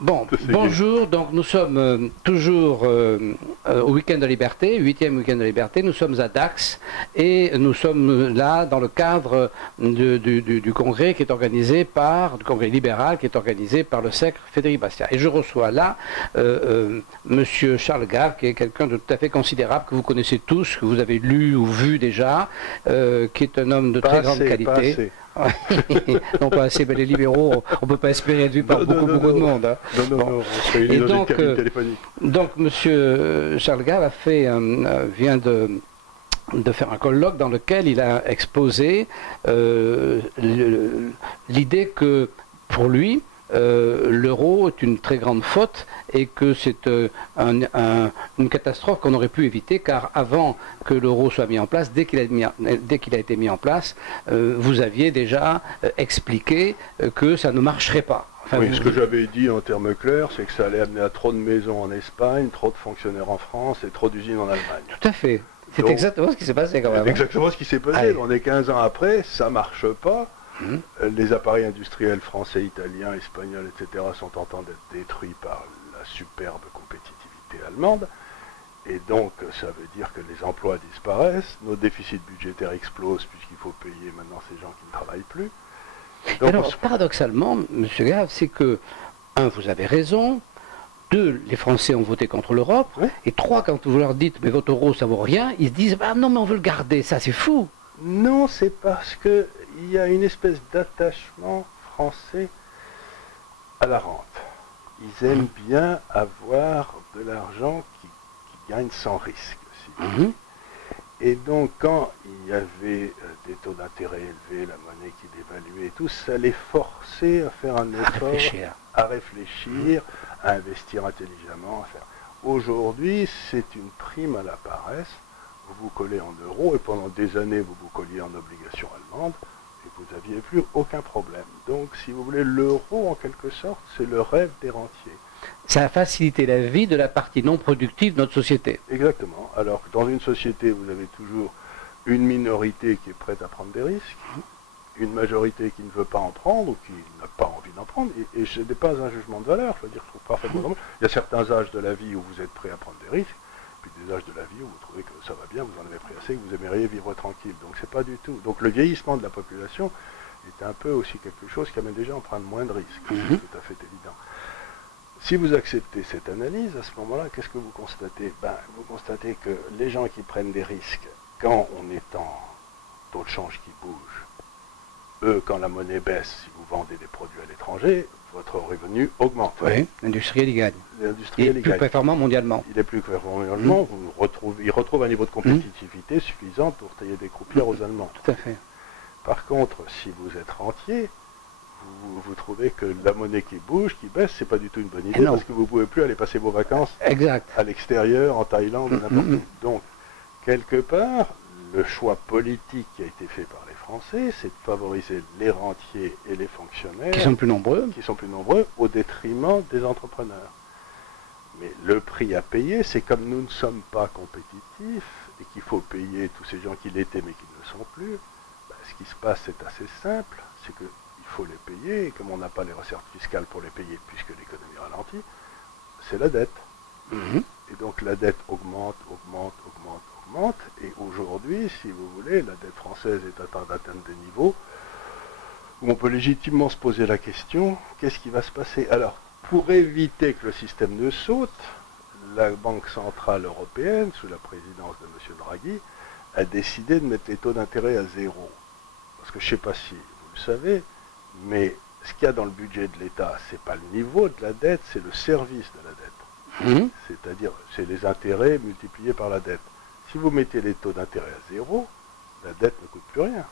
Bon, bonjour, donc nous sommes toujours au Week-end de Liberté, 8e Week-end de Liberté, nous sommes à Dax et nous sommes là dans le cadre du congrès qui est organisé par, du congrès libéral qui est organisé par le SECRE Frédéric Bastiat. Et je reçois là Monsieur Charles Gave, qui est quelqu'un de tout à fait considérable, que vous connaissez tous, que vous avez lu ou vu déjà, qui est un homme de très grande qualité. Non, pas assez, mais les libéraux, on ne peut pas espérer être vu par beaucoup de monde. Hein. Non, on se réunit dans une cabine téléphonique. Donc, M. Charles Gave vient de faire un colloque dans lequel il a exposé l'idée que, pour lui, l'euro est une très grande faute et que c'est une catastrophe qu'on aurait pu éviter, car avant que l'euro soit mis en place, dès qu'il a été mis en place, vous aviez déjà expliqué que ça ne marcherait pas. Enfin, oui, ce que j'avais dit en termes clairs, c'est que ça allait amener à trop de maisons en Espagne, trop de fonctionnaires en France et trop d'usines en Allemagne. Tout à fait. C'est exactement ce qui s'est passé quand même. C'est exactement ce qui s'est passé. Allez. On est 15 ans après, ça ne marche pas. Les appareils industriels français, italiens, espagnols, etc. sont en train d'être détruits par la superbe compétitivité allemande. Et donc, ça veut dire que les emplois disparaissent, nos déficits budgétaires explosent puisqu'il faut payer maintenant ces gens qui ne travaillent plus. Donc, alors, paradoxalement, M. Gave, c'est que, un, vous avez raison, deux, les Français ont voté contre l'Europe, oui. Et trois, quand vous leur dites, mais votre euro, ça vaut rien, ils se disent, ah non, mais on veut le garder, ça c'est fou. Non, c'est parce que il y a une espèce d'attachement français à la rente. Ils aiment bien avoir de l'argent qui gagne sans risque. Si Et donc, quand il y avait des taux d'intérêt élevés, la monnaie qui dévaluait et tout, ça les forçait à faire un effort, à réfléchir, à investir intelligemment. Aujourd'hui, c'est une prime à la paresse. Vous vous collez en euros et pendant des années, vous vous colliez en obligations allemandes. Et vous n'aviez plus aucun problème. Donc, si vous voulez, l'euro, en quelque sorte, c'est le rêve des rentiers. Ça a facilité la vie de la partie non productive de notre société. Exactement. Alors que dans une société, vous avez toujours une minorité qui est prête à prendre des risques, une majorité qui ne veut pas en prendre ou qui n'a pas envie d'en prendre. Et ce n'est pas un jugement de valeur, je veux dire, je trouve parfaitement normal. Il y a certains âges de la vie où vous êtes prêt à prendre des risques, puis des âges de la vie où vous trouvez que ça va bien, vous en avez pris assez, que vous aimeriez vivre tranquille. Donc c'est pas du tout. Donc le vieillissement de la population est un peu aussi quelque chose qui amène déjà à prendre moins de risques. C'est tout à fait évident. Si vous acceptez cette analyse, à ce moment-là, qu'est-ce que vous constatez? Vous constatez que les gens qui prennent des risques, quand on est en taux de change qui bouge, eux, quand la monnaie baisse, si vous vendez des produits à l'étranger, votre revenu augmente. Oui, l'industriel y gagne. Il est plus performant mondialement. Il est plus performant mondialement. Il retrouve un niveau de compétitivité suffisant pour tailler des croupières aux Allemands. Tout à fait. Par contre, si vous êtes rentier, vous trouvez que la monnaie qui bouge, qui baisse, c'est pas du tout une bonne idée parce que vous ne pouvez plus aller passer vos vacances à l'extérieur, en Thaïlande, n'importe où. Donc, quelque part, le choix politique qui a été fait par les Français, c'est de favoriser les rentiers et les fonctionnaires qui sont plus nombreux au détriment des entrepreneurs. Mais le prix à payer, c'est comme nous ne sommes pas compétitifs et qu'il faut payer tous ces gens qui l'étaient mais qui ne le sont plus, ce qui se passe c'est assez simple, c'est qu'il faut les payer et comme on n'a pas les recettes fiscales pour les payer puisque l'économie ralentit, c'est la dette. Et donc la dette augmente, et aujourd'hui, si vous voulez, la dette française est en train d'atteindre des niveaux où on peut légitimement se poser la question, qu'est-ce qui va se passer? Alors, pour éviter que le système ne saute, la Banque Centrale Européenne, sous la présidence de M. Draghi, a décidé de mettre les taux d'intérêt à 0. Parce que je ne sais pas si vous le savez, mais ce qu'il y a dans le budget de l'État, ce n'est pas le niveau de la dette, c'est le service de la dette. C'est-à-dire, c'est les intérêts multipliés par la dette. Si vous mettez les taux d'intérêt à 0, la dette ne coûte plus rien.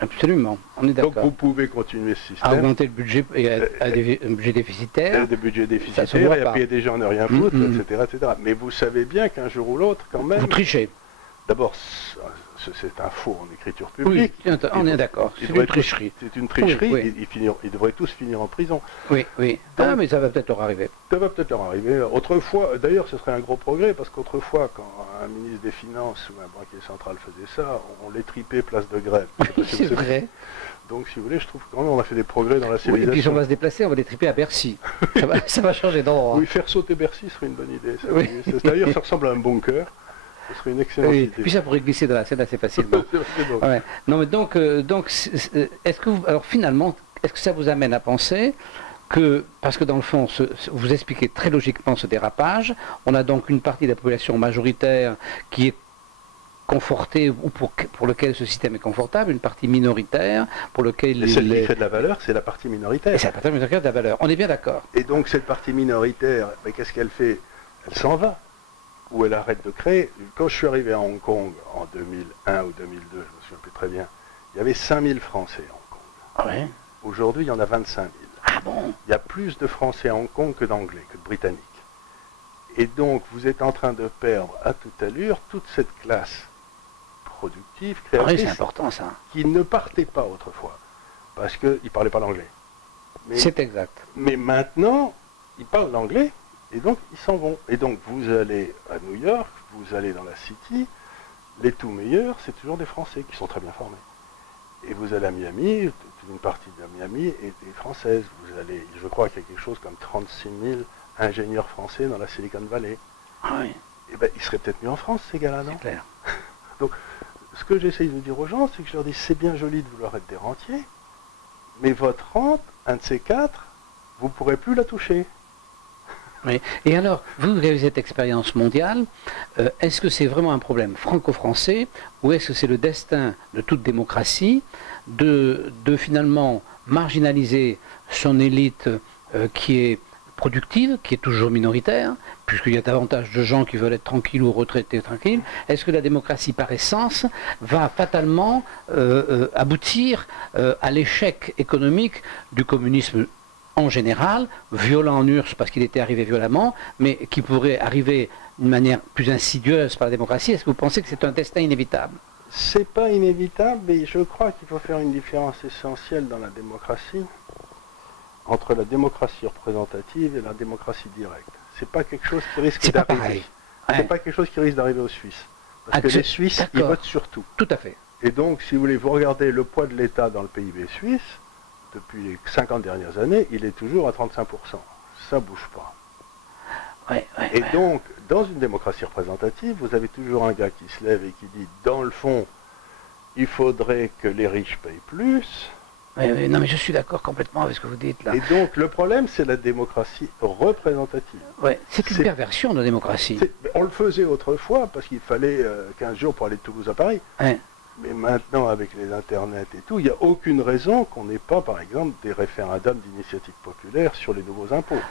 Absolument, on est d'accord. Donc vous pouvez continuer ce système. À augmenter le budget et à des budgets déficitaires. Des budgets déficitaires, et à payer des gens ne rien foutre, etc., etc. Mais vous savez bien qu'un jour ou l'autre, quand même... Vous trichez. D'abord, c'est un faux en écriture publique. Oui, on est d'accord. C'est une tricherie. C'est une tricherie. Oui, oui. Ils devraient tous finir en prison. Oui, oui. Donc, mais ça va peut-être leur arriver. Ça va peut-être leur arriver. Autrefois, d'ailleurs, ce serait un gros progrès, parce qu'autrefois, quand un ministre des Finances ou un banquier central faisait ça, on les tripait place de Grève. Oui, c'est vrai. Donc, si vous voulez, je trouve quand même on a fait des progrès dans la civilisation. Oui, et puis si on va se déplacer, on va les triper à Bercy. ça va changer d'endroit. Oui, faire sauter Bercy serait une bonne idée. Oui. D'ailleurs, ça ressemble à un bunker. Ce serait une excellente idée. Puis ça pourrait glisser dans la Seine assez facilement. Ouais. Non, mais donc est-ce que alors finalement, est-ce que ça vous amène à penser que, parce que dans le fond, vous expliquez très logiquement ce dérapage, on a donc une partie de la population majoritaire qui est confortée, ou pour lequel ce système est confortable, une partie minoritaire pour lequel celle qui fait de la valeur, c'est la partie minoritaire. Et c'est la partie minoritaire de la valeur. On est bien d'accord. Et donc cette partie minoritaire, qu'est-ce qu'elle fait? Elle s'en va. Ou elle arrête de créer. Quand je suis arrivé à Hong Kong en 2001 ou 2002, je me souviens plus très bien, il y avait 5000 Français à Hong Kong. Ah ouais. Aujourd'hui, il y en a 25 000. Ah bon? Il y a plus de Français à Hong Kong que d'Anglais, que de Britanniques. Et donc, vous êtes en train de perdre à toute allure toute cette classe productive, créatrice, oui, c'est important ça. Qui ne partait pas autrefois, parce qu'ils ne parlaient pas l'anglais. C'est exact. Mais maintenant, ils parlent l'anglais. Et donc, ils s'en vont. Et donc, vous allez à New York, vous allez dans la City, les tout meilleurs, c'est toujours des Français qui sont très bien formés. Et vous allez à Miami, toute une partie de Miami est française. Vous allez, je crois qu'il y a quelque chose comme 36 000 ingénieurs français dans la Silicon Valley. Ah oui. Eh bien, ils seraient peut-être mieux en France, ces gars-là, non? C'est clair. Donc, ce que j'essaye de dire aux gens, c'est que je leur dis, c'est bien joli de vouloir être des rentiers, mais votre rente, un de ces quatre, vous ne pourrez plus la toucher. Oui. Et alors, vous avez cette expérience mondiale, est-ce que c'est vraiment un problème franco-français ou est-ce que c'est le destin de toute démocratie de finalement marginaliser son élite qui est productive, qui est toujours minoritaire, puisqu'il y a davantage de gens qui veulent être tranquilles ou retraités tranquilles? Est-ce que la démocratie par essence va fatalement aboutir à l'échec économique du communisme en général, violent en URSS parce qu'il était arrivé violemment, mais qui pourrait arriver d'une manière plus insidieuse par la démocratie? Est-ce que vous pensez que c'est un destin inévitable? C'est pas inévitable, mais je crois qu'il faut faire une différence essentielle dans la démocratie entre la démocratie représentative et la démocratie directe. C'est pas quelque chose qui risque d'arriver. C'est pas quelque chose qui risque d'arriver aux Suisses. Parce que les Suisses, ils votent sur tout. Tout à fait. Et donc, si vous voulez, vous regardez le poids de l'État dans le PIB suisse, depuis les 50 dernières années, il est toujours à 35%. Ça ne bouge pas. Et donc, dans une démocratie représentative, vous avez toujours un gars qui se lève et qui dit, dans le fond, il faudrait que les riches payent plus. Non, mais je suis d'accord complètement avec ce que vous dites là. Et donc, le problème, c'est la démocratie représentative. C'est une perversion de la démocratie. On le faisait autrefois parce qu'il fallait 15 jours pour aller de Toulouse à Paris. Mais maintenant, avec les internets et tout, il n'y a aucune raison qu'on n'ait pas, par exemple, des référendums d'initiative populaire sur les nouveaux impôts.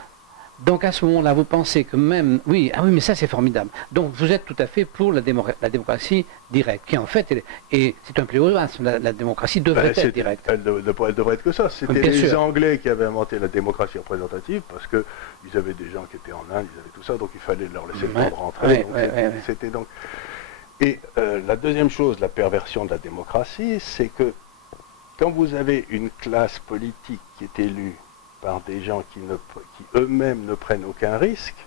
Donc à ce moment-là, vous pensez que même... Oui, mais ça c'est formidable. Donc vous êtes tout à fait pour la démocratie directe, qui en fait, et c'est un pléonasme, la démocratie devrait être directe. Elle devrait être que ça. C'était les Anglais qui avaient inventé la démocratie représentative, parce qu'ils avaient des gens qui étaient en Inde, ils avaient tout ça, donc il fallait leur laisser le temps de rentrer. C'était donc... Et la deuxième chose, la perversion de la démocratie, c'est que quand vous avez une classe politique qui est élue par des gens qui eux-mêmes ne prennent aucun risque,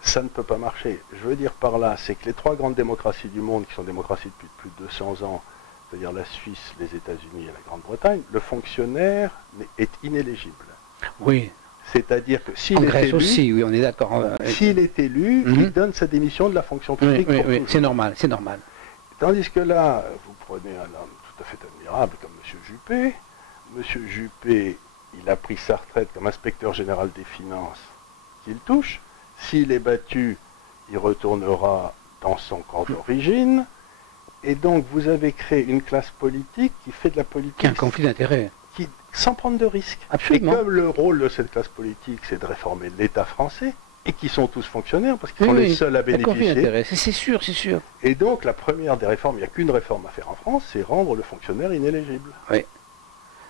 ça ne peut pas marcher. Je veux dire par là, c'est que les trois grandes démocraties du monde, qui sont démocraties depuis plus de 200 ans, c'est-à-dire la Suisse, les États-Unis et la Grande-Bretagne, le fonctionnaire est inéligible. Oui. C'est-à-dire que s'il est élu, aussi, oui, on est d'accord. S'il est élu, il donne sa démission de la fonction publique. Oui, c'est normal, c'est normal. Tandis que là, vous prenez un homme tout à fait admirable comme M. Juppé. M. Juppé, il a pris sa retraite comme inspecteur général des finances qu'il touche. S'il est battu, il retournera dans son camp d'origine. Et donc, vous avez créé une classe politique qui fait de la politique... Qui a un conflit d'intérêts. Sans prendre de risques. Absolument. Et comme le rôle de cette classe politique, c'est de réformer l'État français, et qui sont tous fonctionnaires, parce qu'ils sont les seuls à bénéficier. C'est sûr, c'est sûr. Et donc, la première des réformes, il n'y a qu'une réforme à faire en France, c'est rendre le fonctionnaire inéligible. Oui.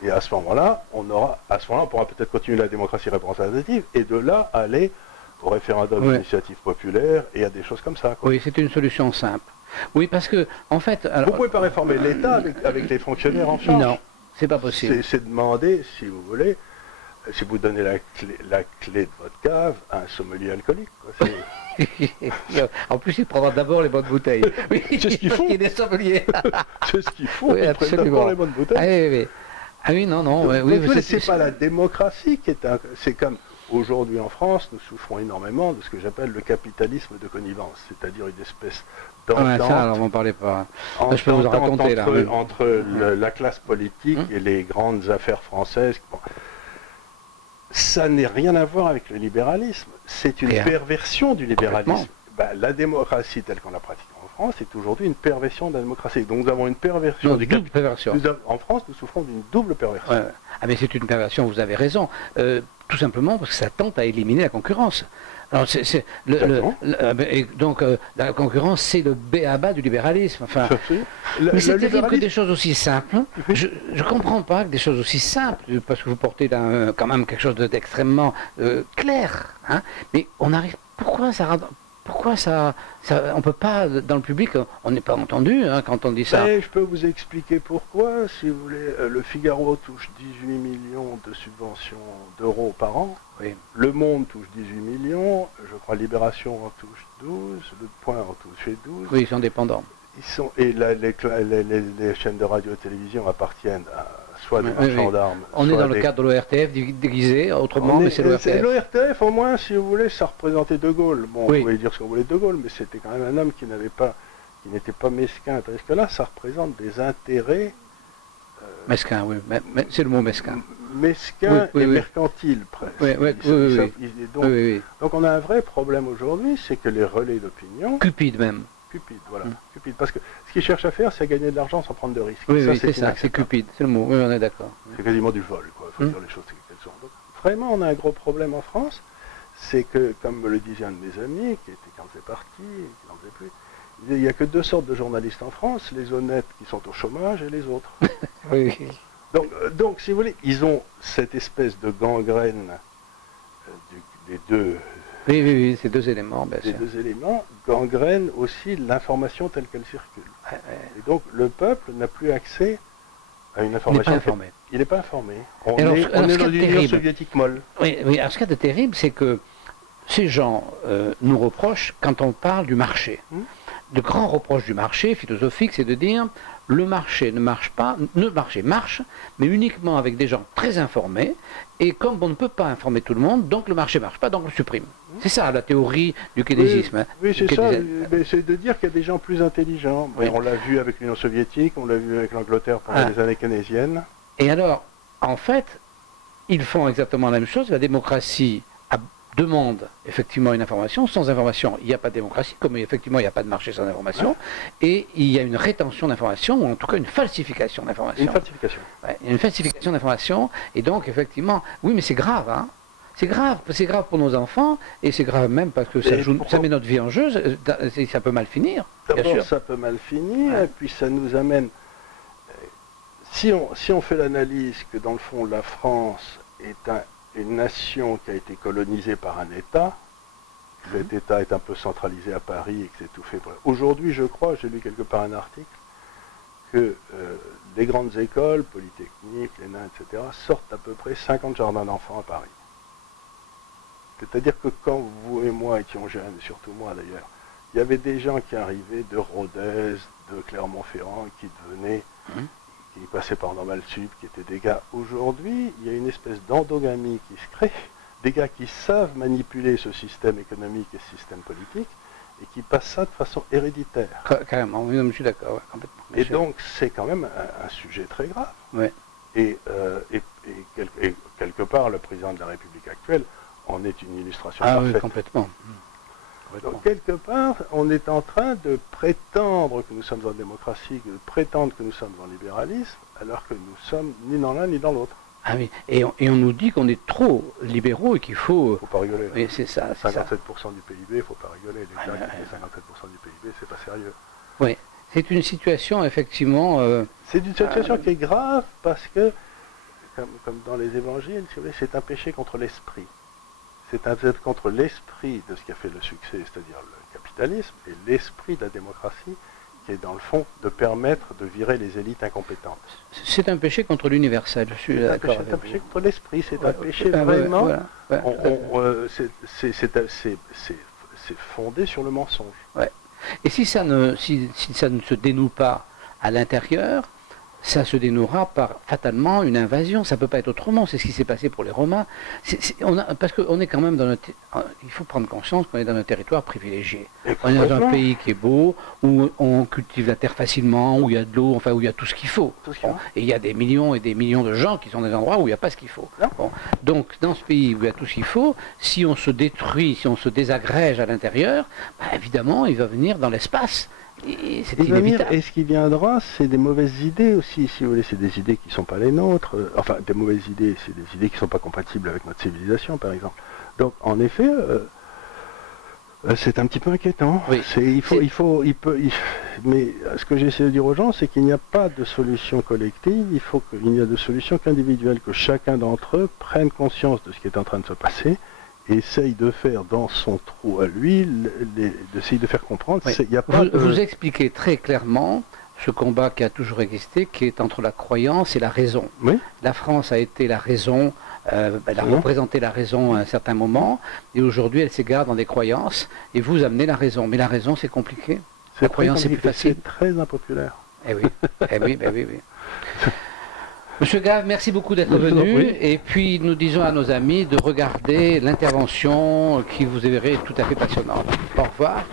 Et à ce moment-là, on pourra peut-être continuer la démocratie représentative, et de là, aller au référendum d'initiative populaire, et à des choses comme ça. Quoi. Oui, c'est une solution simple. Oui, parce que, en fait... Vous ne pouvez pas réformer l'État avec les fonctionnaires en charge. Non, c'est pas possible. C'est demander, si vous voulez, si vous donnez la clé de votre cave à un sommelier alcoolique. Quoi. En plus, il prendra d'abord les bonnes bouteilles. Oui, c'est ce qu'ils font. Il est des sommeliers. C'est ce qu'ils font, Oui, ils prennent d'abord les bonnes bouteilles. Ah oui, oui. Ah oui, non, non. C'est pas la démocratie qui est c'est comme aujourd'hui en France, nous souffrons énormément de ce que j'appelle le capitalisme de connivence, c'est-à-dire une espèce d'entente. Ça, alors m'en parlez pas. Je peux vous raconter entre la classe politique et les grandes affaires françaises. Bon. Ça n'a rien à voir avec le libéralisme. C'est une perversion du libéralisme. La démocratie telle qu'on la pratique en France est aujourd'hui une perversion de la démocratie. Donc nous avons une perversion du capitalisme. En France, nous souffrons d'une double perversion. Ouais. Ah mais c'est une perversion, vous avez raison. Tout simplement parce que ça tente à éliminer la concurrence. Alors donc la concurrence, c'est le b.a.-ba du libéralisme. Enfin, mais c'est terrible que des choses aussi simples. Je ne comprends pas que des choses aussi simples, parce que vous portez quand même quelque chose d'extrêmement clair. Hein, mais on arrive. Pourquoi ça, on peut pas, dans le public, on n'est pas entendu quand on dit ça. Mais je peux vous expliquer pourquoi, si vous voulez. Le Figaro touche 18 millions de subventions d'euros par an. Oui. Le Monde touche 18 millions. Je crois Libération en touche 12. Le Point en touche 12. Oui, ils sont dépendants. Et les chaînes de radio et télévision appartiennent à soit des marchands d'armes. On est dans le cadre de l'ORTF déguisé, autrement, mais c'est l'ORTF. L'ORTF, au moins, si vous voulez, ça représentait De Gaulle. Bon, vous pouvez dire ce qu'on voulait de De Gaulle, mais c'était quand même un homme qui n'était pas mesquin. Parce que là, ça représente des intérêts... mesquin, oui. Mais c'est le mot mesquin. Mesquin et mercantile, presque. Donc on a un vrai problème aujourd'hui, c'est que les relais d'opinion... Cupide même. Cupide, voilà. Cupide. Parce que ce qu'ils cherchent à faire, c'est gagner de l'argent sans prendre de risques. Oui, c'est ça, c'est cupide, c'est le mot, oui, on est d'accord. C'est quasiment du vol, quoi. Il faut dire les choses telles qu'elles sont. Donc, vraiment, on a un gros problème en France, c'est que, comme me le disait un de mes amis, qui en faisait partie, qui n'en faisait plus, il n'y a que deux sortes de journalistes en France, les honnêtes qui sont au chômage et les autres. Oui. Donc, si vous voulez, ils ont cette espèce de gangrène des deux... Oui, ces deux éléments, bien sûr. Ces deux éléments gangrènent aussi l'information telle qu'elle circule. Et donc, le peuple n'a plus accès à une information... Il n'est pas informé. On est dans une Union soviétique molle. Oui, alors ce qu'il y a de terrible, c'est que ces gens nous reprochent, quand on parle du marché, de grands reproches du marché philosophique, c'est de dire le marché ne marche pas, le marché marche, mais uniquement avec des gens très informés, et comme on ne peut pas informer tout le monde, donc le marché ne marche pas, donc on le supprime. C'est ça la théorie du keynésisme. Oui, c'est ça, c'est de dire qu'il y a des gens plus intelligents. Oui. On l'a vu avec l'Union soviétique, on l'a vu avec l'Angleterre pendant les années keynésiennes. Et alors, en fait, ils font exactement la même chose, la démocratie demande effectivement une information. Sans information, il n'y a pas de démocratie, comme effectivement il n'y a pas de marché sans information. Et il y a une rétention d'informations, ou en tout cas une falsification d'informations. Une falsification. Une falsification d'informations. Et donc, effectivement, oui, mais c'est grave, hein. C'est grave pour nos enfants, et c'est grave même parce que ça met notre vie en jeu, ça peut mal finir. D'abord, ça peut mal finir, et puis ça nous amène... Si on fait l'analyse que, dans le fond, la France est une nation qui a été colonisée par un État, cet État est un peu centralisé à Paris et que c'est tout fait pour... Aujourd'hui, je crois, j'ai lu quelque part un article, que les grandes écoles, Polytechnique, l'ENA, etc., sortent à peu près 50 jardins d'enfants à Paris. C'est-à-dire que quand vous et moi étions jeunes, et surtout moi d'ailleurs, il y avait des gens qui arrivaient de Rodez, de Clermont-Ferrand, qui passaient par Normal Sup, qui étaient des gars. Aujourd'hui, il y a une espèce d'endogamie qui se crée, des gars qui savent manipuler ce système économique et ce système politique, et qui passent ça de façon héréditaire. Carrément, oui, je suis d'accord, complètement. Et donc, c'est quand même un sujet très grave. Ouais. Et quelque part, le président de la République actuelle en est une illustration parfaite. Oui, complètement. Donc, quelque part, on est en train de prétendre que nous sommes en démocratie, de prétendre que nous sommes en libéralisme, alors que nous sommes ni dans l'un ni dans l'autre. Ah oui, et on nous dit qu'on est trop libéraux et qu'il faut... Il ne faut pas rigoler. Oui, c'est ça. 57% du PIB, il ne faut pas rigoler. L'État qui fait 57% du PIB, c'est pas sérieux. Oui, c'est une situation, effectivement... C'est une situation qui est grave parce que, comme dans les évangiles, si vous voulez, c'est un péché contre l'esprit. C'est un péché contre l'esprit de ce qui a fait le succès, c'est-à-dire le capitalisme, et l'esprit de la démocratie qui est dans le fond de permettre de virer les élites incompétentes. C'est un péché contre l'universel, je suis d'accord. C'est un péché contre l'esprit, c'est un péché Ah, vraiment. voilà, C'est fondé sur le mensonge. Ouais. Et si ça ne se dénoue pas à l'intérieur, ça se dénouera par fatalement une invasion. Ça ne peut pas être autrement. C'est ce qui s'est passé pour les Romains. Parce qu'on est quand même dans notre... Il faut prendre conscience qu'on est dans un territoire privilégié. On est dans un pays qui est beau, où on cultive la terre facilement, où il y a de l'eau, enfin où il y a tout ce qu'il faut. Et il y a des millions et des millions de gens qui sont dans des endroits où il n'y a pas ce qu'il faut. Bon. Donc dans ce pays où il y a tout ce qu'il faut, si on se détruit, si on se désagrège à l'intérieur, bah, évidemment il va venir dans l'espace. C'est inévitable. Et ce qui viendra, c'est des mauvaises idées aussi, si vous voulez, c'est des idées qui ne sont pas les nôtres. Enfin, des mauvaises idées, c'est des idées qui ne sont pas compatibles avec notre civilisation, par exemple. Donc, en effet, c'est un petit peu inquiétant. Oui. Mais ce que j'essaie de dire aux gens, c'est qu'il n'y a pas de solution collective, il n'y a de solution qu'individuelle, que chacun d'entre eux prenne conscience de ce qui est en train de se passer, et essaye de faire dans son trou à lui, d'essayer de faire comprendre. Oui. Vous expliquez très clairement ce combat qui a toujours existé, qui est entre la croyance et la raison. Oui. La France a été la raison, elle a représenté la raison à un certain moment, et aujourd'hui elle s'égare dans des croyances, et vous amenez la raison. Mais la raison, c'est compliqué. La croyance, c'est plus facile. C'est très impopulaire. Eh oui, oui. Monsieur Gave, merci beaucoup d'être venu. Et puis nous disons à nos amis de regarder l'intervention qui vous est tout à fait passionnante. Au revoir.